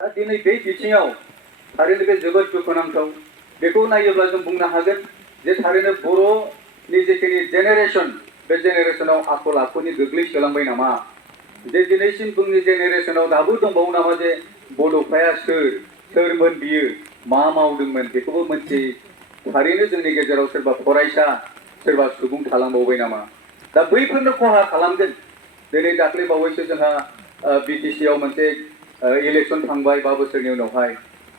दिनै बे बिथिङाव थारैनो बे जोबोद दुखुनांथाव बेखौ नायोब्ला जों बुंनो हागोन जे थारैनो बर'नि जेखिनि जेनेरेसन बे जेनेरेसनाव आखल आखुनि गोग्लैसोलांबाय नामा जे दिनैसिम जोंनि जेनेरेसनाव दाबो दंबावो नामा जे बड'फाया सोरमोन बियो मा मावदोंमोन बेखौबो मोनथियै थारैनो जोंनि गेजेराव सोरबा फरायसा सोरबा सुबुं थालांबावबाय नामा दा बैफोरनो खहा खालामगोन दिनै दाख्लै बावैसो जोंहा बिटिसिआव मोनसे इलेक्शन थांबाय 5 बोसोरनि उनावहाय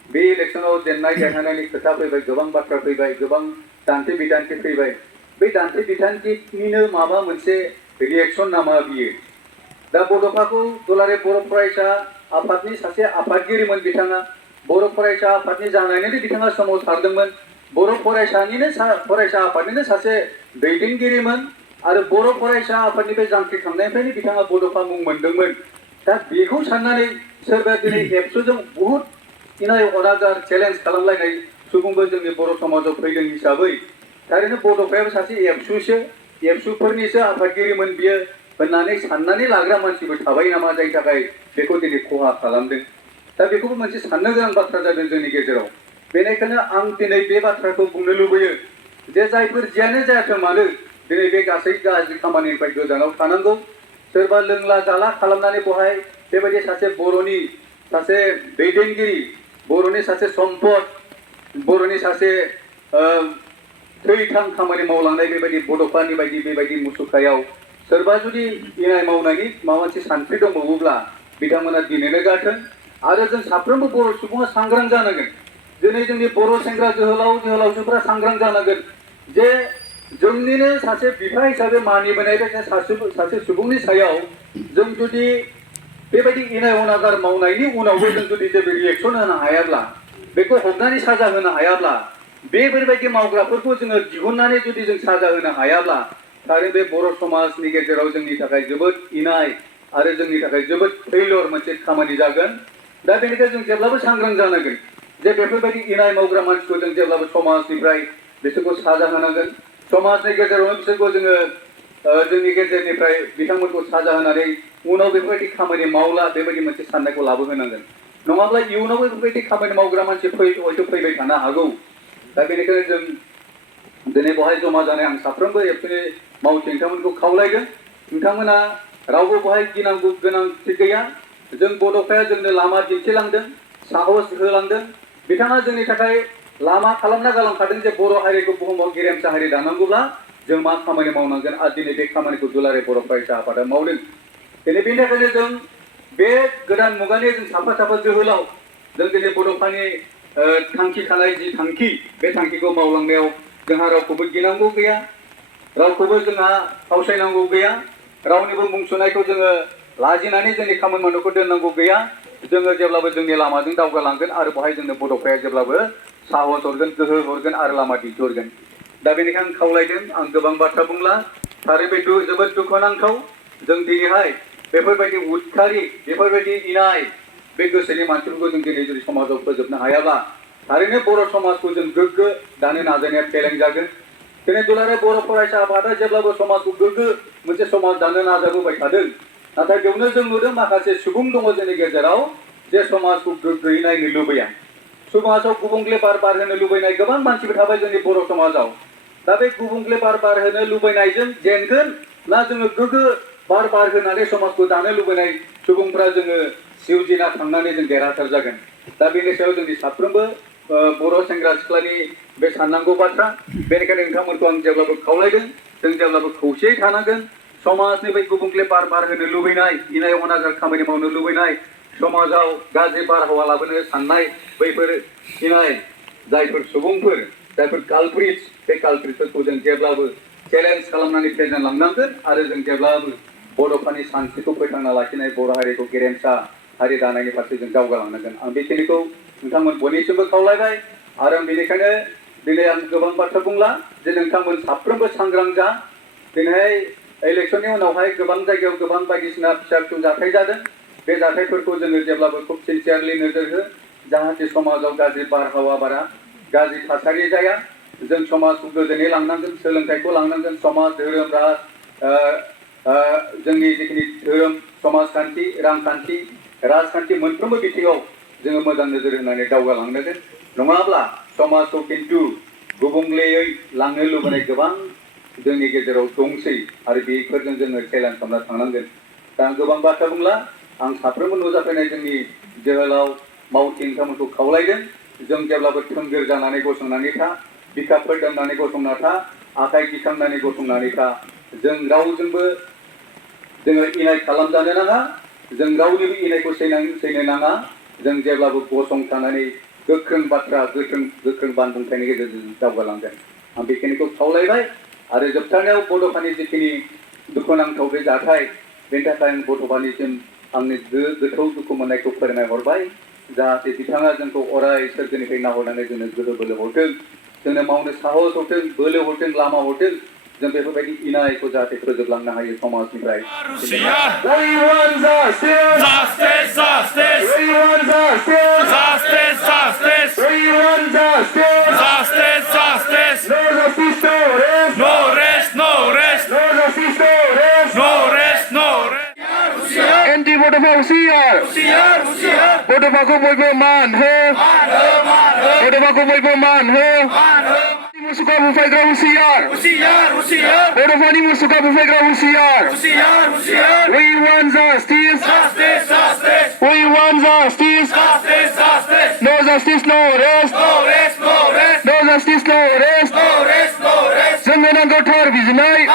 बे इलेक्शनाव जेननाय देरहानायनि खोथा फैबाय गोबां बाथ्रा फैबाय गोबां दान्थे बिदान्थे फैबाय बे दान्थे बिदान्थेनिनो माबा मोनसे रिएक्शन नामा बियो दा बड'फाखौ दुलाराय बर' फरायसा आफादनि सासे आफादगिरिमोन बिथाङा बर' फरायसा आफादनि जानानैनो बिथाङा सोमावसारदोंमोन बर' फरायसा आफादनिनो सासे दैदेनगिरिमोन आरो बर' फरायसा आफादनिफ्राय जांख्रिखांनायनिफ्रायनो बिथाङा बड'फा मुं मोनदोंमोन दा बेखौ साननानै सोरबा दिनै एबसुजों बुहुत इनाय अनागार चेलेन्ज खालामलायनाय सुबुंबो जोंनि बर' समाजाव फैदों हिसाबै थारैनो बड'फायाबो सासे एबसुफोरनिसो आफादगिरिमोन बियो होननानै साननानै लाग्रा मानसिबो थाबाय नामा जायनि थाखाय बेखौ दिनै खहा खालामदों दा बेखौबो मोनसे साननो गोनां बाथ्रा जादों जोंनि गेजेराव बेनिखायनो आं दिनै बे बाथ्राखौ बुंनो लुबैयो जे जायफोर जियानो जायाथों मानो दिनै बे गासै गाज्रि खामानिनिफ्राय गोजानाव थानांगौ सोरबा लोंला जाला खालामनानै बहाय बेबायदि सासे बर'नि सासे दैदेनगिरि बर'नि सासे सम्पद बर'नि सासे थैथां खामानि मावलांनाय बेबायदि बड'फानि बायदि बेबायदि मुसुखायाव सोरबा जुदि इनाय मावनायनि माबा मोनसे सानस्रि दंबावोब्ला बिथांमोना दिनैनो गाथों आरो जों साफ्रोमबो बर' सुबुङा सांग्रां जानांगोन दिनै जोंनि बर' सेंग्रा जोहोलावजोफोरा सांग्रां जानांगोन जे जोंनिनो सासे बिफा हिसाबै मानिबोनाय सासे सुबुंनि सायाव जों जुदि बेबायदि इनाय अनागार मावनायनि उनावबो जों जुदि जेबो रिएक्शन होनो हायाब्ला बेखौ हमनानै साजा होनो हायाब्ला बेफोरबायदि मावग्राफोरखौ जोङो दिहुननानै जुदि जों साजा होनो हायाब्ला थारैनो बे बर' समाजनि गेजेराव जोंनि थाखाय जोबोद इनाय आरो जोंनि थाखाय जोबोद फेइलियर मोनसे खामानि जागोन दा बेनिखायनो जों जेब्लाबो सांग्रां जानांगोन जे बेफोरबायदि इनाय मावग्रा मानसिखौ जों जेब्लाबो समाजनिफ्राय बिसोरखौ साजा होनांगोन समाजनि गेजेरावनो बिसोरखौ जोङो जोंनि गेजेरनिफ्राय बिथांमोनखौ साजा होनानै उनाव बेफोरबायदि खामानि मावला बेबायदि मोनसे साननायखौ लाबोहोनांगोन नङाब्ला इयुनावबो बेफोरबायदि खामानि मावग्रा मानसि हयथ' फैबाय थानो हागौ दा बेनिखायनो जों दिनै बहाय जमा जानाय आं साफ्रोमबो एबसुनि मावथि नोंथांमोनखौ खावलायगोन नोंथांमोना रावबो बहाय गिनांगौ गोनांथि गैया जों बड'फाया जोंनो लामा दिन्थिलांदों साहस होलांदों बिथाङा जोंनि थाखाय लामा खालामना गालांखादों जे बर' हारिखौ बुहुमाव गेरेमसा हारि दानांगौब्ला जों मा खामानि मावनांगोन आरो दिनै बे खामानिखौ दुलाराय बर' फरायसा आफादा मावदों दिनै बेनि थाखायनो जों बे गोदान मुगानि जों साफा जोहोलाव जों दिनै बड'फानि थांखि खालाय जि थांखि बे थांखिखौ मावलांनायाव जोंहा रावखौबो गिनांगौ गैया रावखौबो जोंहा फावसायनांगौ गैया रावनिबो मुं सुनायखौ जोङो लाजिनानै जोंनि खामानि मावनायखौ दोननांगौ गैया जोङो जेब्लाबो जोंनि लामाजों दावगालांगोन आरो बहाय जोंनो बड'फाया जेब्लाबो साहस हरगोन गोहो हरगोन आरो लामा दिन्थिहरगोन दा बेनिखायनो आं खावलायदों आं गोबां बाथ्रा बुंला थारैनो बे जोबोद दुखुनांथाव जों दिनैहाय बेफोरबायदि उदखारि बेफोरबायदि इनाय बे गोसोनि मानसिफोरखौ जों दिनै जुदि समाजाव फोजोबनो हायाब्ला थारैनो बर' समाजखौ जों गोग्गो दानो नाजानाया फेलें जागोन दिनै दुलाराय बर' फरायसा आफादा जेब्लाबो समाजखौ गोग्गो मोनसे समाज दानो नाजाबोबाय थादों नाथाय बेयावनो जों नुदों माखासे सुबुं दङ जोंनि गेजेराव जे समाजखौ गोग्गोयै नायनो लुबैया समाजाव गुबुंले बार होनो लुबैनाय गोबां मानसिफोर थाबाय जोंनि बर' समाजाव दा बे गुबुंले बार होनो लुबैनायजों जेनगोन ना जोङो गोग्गो बार होनानै समाजखौ दानो लुबैनाय सुबुंफ्रा जोङो जिउजिना थांनानै जों देरहासार जागोन दा बेनि सायाव जोंनि साफ्रोमबो बर' सेंग्रा सिख्लानि बे साननांगौ बाथ्रा बेनिखायनो नोंथांमोनखौ आं जेब्लाबो खावलायदों जों जेब्लाबो खौसेयै थानांगोन समाजनि बे गुबुंले बार होनो लुबैनाय इनाय अनागार खामानि मावनो लुबैनाय समाजाव गाज्रि बारहावा लाबोनो साननाय बैफोर इनाय जायफोर सुबुंफोर जायफोर कालप्रिट्स बे कालप्रिट्सफोरखौ जों जेब्लाबो चेलेन्ज खालामनानै फेजेनलांनांगोन आरो जों जेब्लाबो बड'फानि सानस्रिखौ फोथांना लाखिनाय बर' हारिखौ गेरेमसा हारि दानायनि फारसे जों दावगालांनांगोन आं बेखिनिखौ नोंथांमोन बयनिसिमबो खावलायबाय आरो आं बेनिखायनो दिनै आं गोबां बाथ्रा बुंला जे नोंथांमोन साफ्रोमबो सांग्रां जा दिनैहाय इलेक्शननि उनावहाय गोबां जायगायाव गोबां बायदिसिना फिसा फिसौ जाथाय जादों बे जाथायफोरखौ जोङो जेब्लाबो खुब सिनसियारलि नोजोर हो जाहाथे समाजाव गाज्रि बारहावा बारा गाज्रि थासारि जाया जों समाजखौ गोजोनै लांनांगोन सोलोंथाइखौ लांनांगोन समाज धोरोम जोंनि जिखिनि धोरोम समाजखान्थि रांखान्थि राजखान्थि मोनफ्रोमबो बिथिङाव जोङो मोजां नोजोर होनानै दावगालांनांगोन नङाब्ला समाजखौ खिन्थु गुबुंलेयै लांनो लुबैनाय गोबां जोंनि गेजेराव दंसै आरो बेफोरजों जोङो चेलेन्ज खालामना थांनांगोन दा आं गोबां बाथ्रा बुंला आं साफ्रोमबो नुजाफैनाय जोंनि जोहोलाव मावथि नोंथांमोनखौ खावलायदों जों जेब्लाबो थोंगोर जानानै गसंनानै था बिखा फोरदांनानै गसंना था आखाइ दिखांनानै गसंनानै था जों रावजोंबो जोङो इनाय खालामजानो नाङा जों रावनिबो इनायखौ सैनो नाङा जों जेब्लाबो गसंथानानै गोख्रों बाथ्रा गोख्रों बानबुंथायनि गेजेरजों दावगालांगोन आं बेखिनिखौ खावलायबाय आरो जोबथारनायाव बड'फानि जिखिनि दुखुनांथाव बे जाथाय बेनि थाखाय आं बड'फानिसिम आंनि गोथौ दुखु मोननायखौ फोरमायहरबाय जाहाथे बिथाङा जोंखौ अराय सोरगोनिफ्राय नाहरनानै जोंनो गोहो बोलो हरथों जोंनो मावनो साहस हरथों बोलो हरथों लामा हरथों जों बेफोरबायदि इनायखौ जाहाथे फोजोबलांनो हायो समाजनिफ्राय Anti Bodofा Usiar Bodofाखौ बयबो मान हो Bodofाखौ बयबो मान हो मुसुखा बुफायग्रा Usiar Bodofानि मुसुखा बुफायग्रा Usiar We want justice We want justice No justice no rest No justice no rest जोंनो नांगौ थार बिजिरनाय